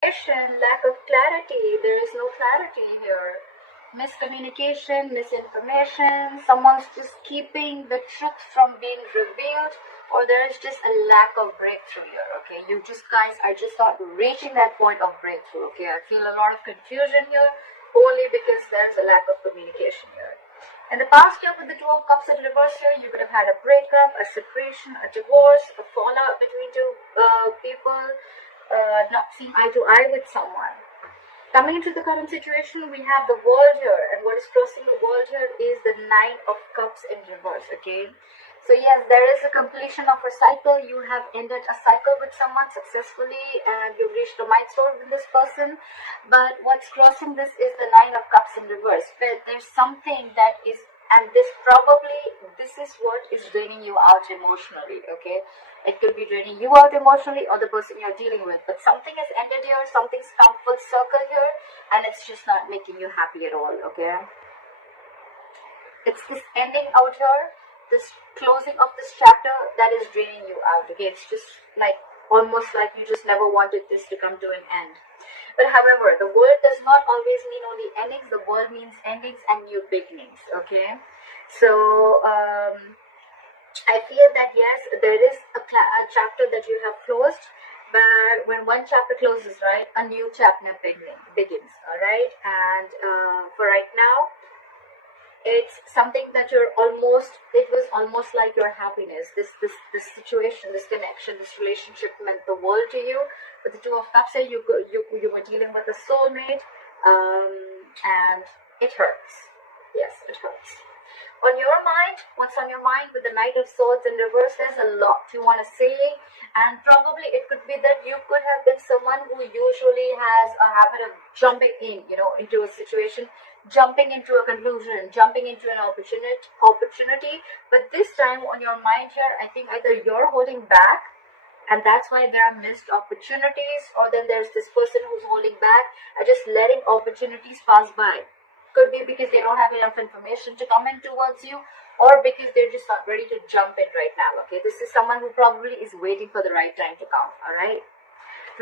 Lack of clarity. There is no clarity here. Miscommunication, misinformation. Someone's just keeping the truth from being revealed, or there is just a lack of breakthrough here. Okay, you just guys are just not reaching that point of breakthrough. Okay, I feel a lot of confusion here, only because there's a lack of communication here. In the past year, with the Two of Cups in reverse here, you could have had a breakup, a separation, a divorce, a fallout between two people, not seeing eye to eye with someone. Coming into the current situation, we have the world here, and what is crossing the world here is the Nine of Cups in reverse. Okay, so yes, there is a completion of a cycle. You have ended a cycle with someone successfully, and you've reached a milestone with this person. But what's crossing this is the Nine of Cups in reverse. But there's something that is, and this is what is draining you out emotionally. Okay, it could be draining you out emotionally or the person you're dealing with. But something has ended here, something's come full circle here, and it's just not making you happy at all. Okay, it's this ending out here, this closing of this chapter that is draining you out. Okay, it's just like almost like you just never wanted this to come to an end. But however, the world does not always mean only endings. The world means endings and new beginnings. Okay, so I feel that yes, there is a chapter that you have closed, but when one chapter closes, right, a new chapter begins. All right, and for right now, it's something that it was almost like your happiness. This situation, this connection, this relationship meant the world to you. With the Two of Cups here, you were dealing with a soulmate, and it hurts. Yes, it hurts. On your mind, what's on your mind with the Knight of Swords in reverse? There's a lot you want to say, and probably it could be that you could have been someone who usually has a habit of jumping in, into a situation, jumping into a conclusion, jumping into an opportunity. But this time on your mind here, I think either you're holding back, and that's why there are missed opportunities, or then there's this person who's holding back and just letting opportunities pass by. Could be because they don't have enough information to come in towards you, or because they're just not ready to jump in right now. Okay, this is someone who probably is waiting for the right time to come. All right.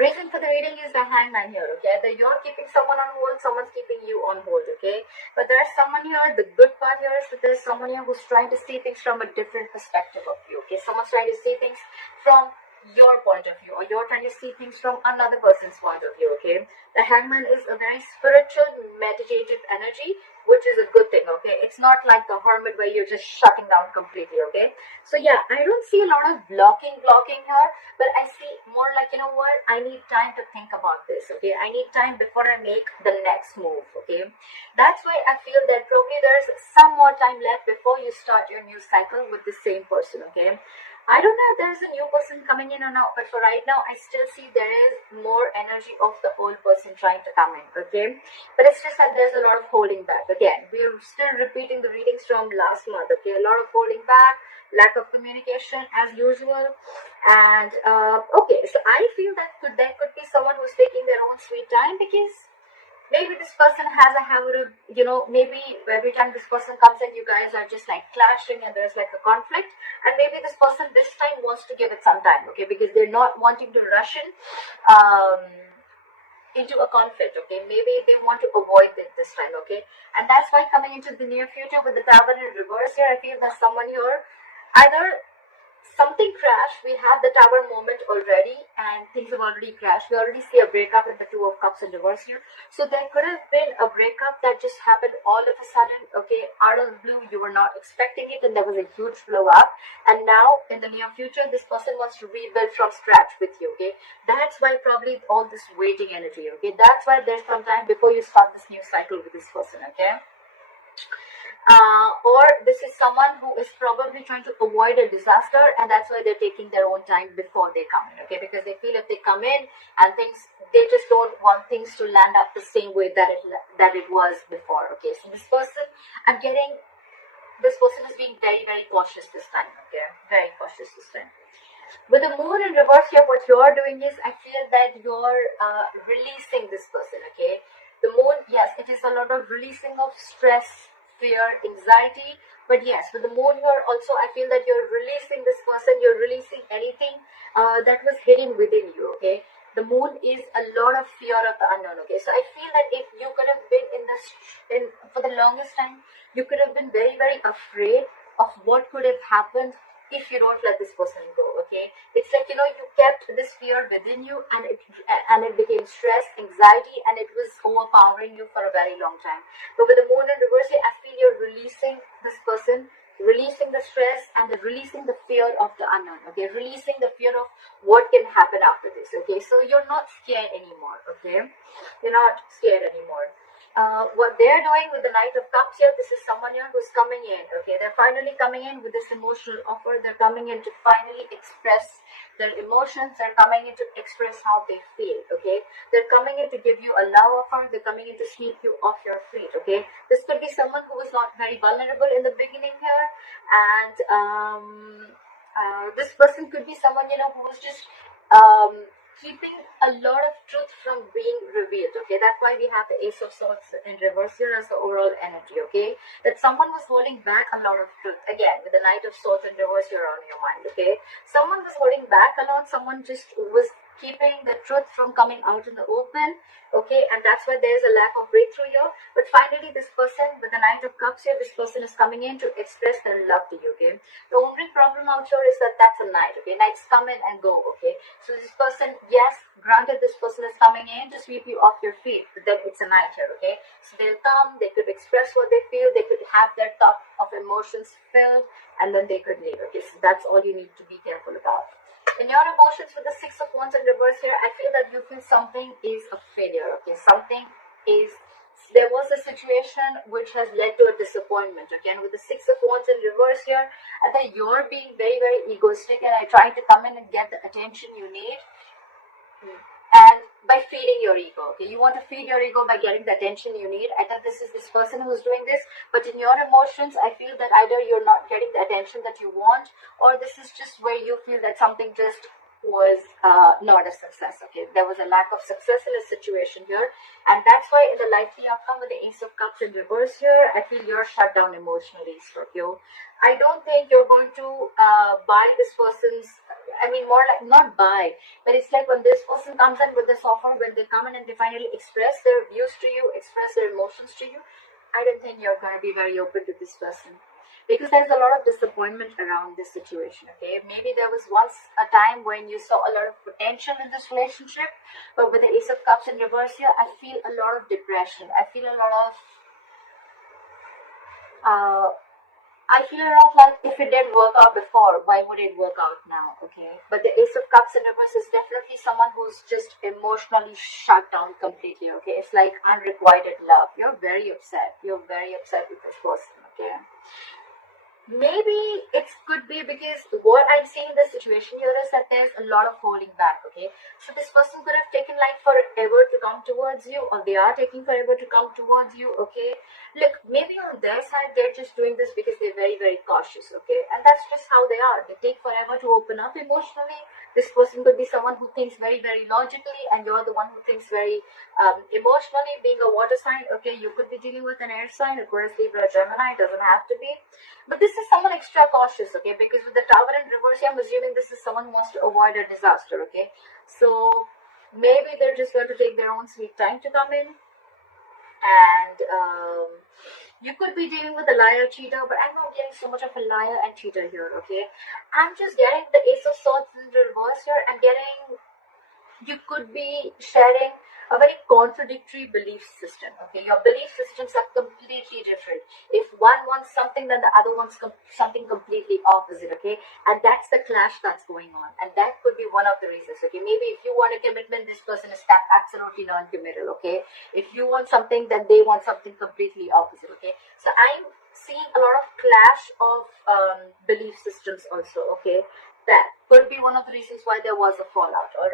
Reason for the reading is the Hangman here. Okay, either you're keeping someone on hold, someone's keeping you on hold. Okay, but there's someone here. The good part here is that there's someone here who's trying to see things from a different perspective of you. Okay, someone's trying to see things from your point of view, or you're trying to see things from another person's point of view. Okay, the Hangman is a very spiritual, meditative energy, which is a good thing. Okay, it's not like the Hermit where you're just shutting down completely. Okay, so yeah, I don't see a lot of blocking here, but I see more like, you know what, I need time to think about this. Okay, I need time before I make the next move. Okay, that's why I feel that probably there's some more time left before you start your new cycle with the same person. Okay, I don't know if there's a new person coming in or not, but for right now, I still see there is more energy of the old person trying to come in. Okay, but it's just that there's a lot of holding back. Again, we're still repeating the readings from last month. Okay, a lot of holding back, lack of communication as usual, and okay. So I feel that there could be someone who's taking their own sweet time, because maybe this person has a habit of, maybe every time this person comes in, you guys are just like clashing and there's like a conflict. And maybe this person this time wants to give it some time, okay, because they're not wanting to rush into a conflict. Okay, maybe they want to avoid it this time. Okay, and that's why coming into the near future with the Tower in reverse here, I feel that someone here, either something crashed, we have the Tower moment already, and things have already crashed. We already see a breakup in the Two of Cups in reverse here. So there could have been a breakup that just happened all of a sudden, okay, out of the blue. You were not expecting it, and there was a huge blow up. And now in the near future, this person wants to rebuild from scratch with you. Okay, that's why probably all this waiting energy. Okay, that's why there's some time before you start this new cycle with this person. Okay, or this is someone who is probably trying to avoid a disaster, and that's why they're taking their own time before they come in. Okay, because they feel if they come in and they just don't want things to land up the same way that it was before. Okay, so this person is being very, very cautious this time. Okay, very cautious this time. With the Moon in reverse here, what you're doing is, I feel that you're releasing this person. Okay, the Moon, yes, it is a lot of releasing of stress, fear, anxiety. But yes, with the Moon here also, I feel that you're releasing this person. You're releasing anything that was hidden within you. Okay, The moon is a lot of fear of the unknown. Okay, so I feel that if you could have been for the longest time, you could have been very, very afraid of what could have happened if you don't let this person go. Okay, it's like, you know, you kept this fear within you, and it became stress, anxiety, and it was overpowering you for a very long time. But with the moon in reverse, I feel you're releasing this person, releasing the stress, and releasing the fear of the unknown. Okay, releasing the fear of what can happen after this. Okay, so you're not scared anymore. Okay, you're not scared anymore. What they're doing with the Knight of Cups here, this is someone here who's coming in. Okay, they're finally coming in with this emotional offer. They're coming in to finally express their emotions. They're coming in to express how they feel. Okay, they're coming in to give you a love offer. They're coming in to sweep you off your feet. Okay, this could be someone who was not very vulnerable in the beginning here, and this person could be someone, you know, who was just keeping a lot of truth from being revealed. Okay, that's why we have the Ace of Swords in reverse here as the overall energy. Okay, that someone was holding back a lot of truth. Again, with the Knight of Swords in reverse here on your mind. Okay, someone was holding back a lot. Someone just was keeping the truth from coming out in the open. Okay, and that's why there's a lack of breakthrough here. But finally, this person with the Knight of Cups here, this person is coming in to express their love to you. Okay, the only problem out here is that that's a knight. Okay, knights come in and go. Okay, so this person, yes, granted, this person is coming in to sweep you off your feet, but then it's a knight here. Okay, so they'll come, they could express what they feel, they could have their cup of emotions filled, and then they could leave. Okay, so that's all you need to be careful about. In your emotions with the Six of Wands in reverse here, I feel that you feel something is a failure. Okay, there was a situation which has led to a disappointment. Again, with the Six of Wands in reverse here, I think you're being very, very egoistic and trying to come in and get the attention you need. And by feeding your ego. Okay, you want to feed your ego by getting the attention you need. I think this is this person who's doing this, but in your emotions, I feel that either you're not getting the attention that you want, or this is just where you feel that something just was not a success. Okay, there was a lack of success in a situation here, and that's why in the likely outcome with the Ace of Cups in reverse here, I feel you're shut down emotionally, Scorpio. I don't think you're going to buy this person's, I mean, more like not buy, but it's like when this person comes in with this offer, when they come in and they finally express their views to you, express their emotions to you, I don't think you're going to be very open to this person. Because there's a lot of disappointment around this situation. Okay, maybe there was once a time when you saw a lot of potential in this relationship, but with the Ace of Cups in reverse here, I feel a lot of depression. I feel a lot of like, if it didn't work out before, why would it work out now? Okay, but the Ace of Cups in reverse is definitely someone who's just emotionally shut down completely. Okay, it's like unrequited love. You're very upset. You're very upset with this person. Okay. Maybe it could be because what I'm seeing in the situation here is that there's a lot of holding back. Okay, so this person could have taken like forever to come towards you, or they are taking forever to come towards you. Okay, look, maybe on their side they're just doing this because they're very, very cautious. Okay, and that's just how they are. They take forever to open up emotionally. This person could be someone who thinks very, very logically, and you're the one who thinks very emotionally. Being a water sign, okay, you could be dealing with an air sign, Aquarius, Libra, Gemini. It doesn't have to be. But this is someone extra cautious, okay? Because with the Tower in reverse, I'm assuming this is someone who wants to avoid a disaster, okay? So maybe they're just going to take their own sweet time to come in. And you could be dealing with a liar, cheater, but I'm not getting so much of a liar and cheater here, okay? I'm just getting the Ace of Swords in reverse here. I'm getting, you could be sharing a very contradictory belief system. Okay, your belief systems are completely different. If one wants something, then the other wants something completely opposite. Okay, and that's the clash that's going on, and that could be one of the reasons. Okay, maybe if you want a commitment, this person is absolutely non-committal. Okay, if you want something, then they want something completely opposite. Okay, so I'm seeing a lot of clash of belief systems also. Okay, that could be one of the reasons why there was a fallout. All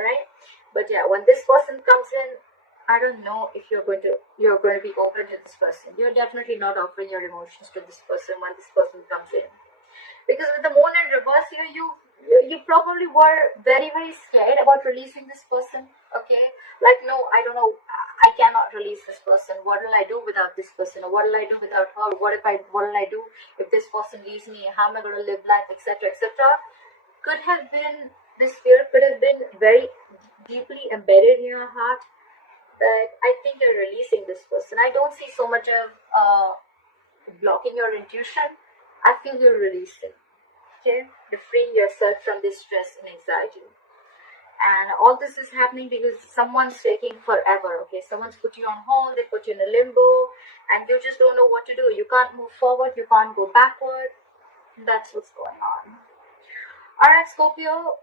right. But yeah, when this person comes in, I don't know if you're going to be open to this person. You're definitely not offering your emotions to this person when this person comes in, because with the Moon in reverse here, you probably were very, very scared about releasing this person. Okay, like, no, I don't know, I cannot release this person. What will I do without this person? Or what will I do without her? What will I do if this person leaves me? How am I going to live life, etc., etc.? Could have been this fear could have been very deeply embedded in your heart, but I think you're releasing this person. I don't see so much of blocking your intuition. I feel you're releasing. Okay, you're freeing yourself from this stress and anxiety. And all this is happening because someone's taking forever. Okay, someone's put you on hold, they put you in a limbo, and you just don't know what to do. You can't move forward, you can't go backward. That's what's going on. Alright, Scorpio.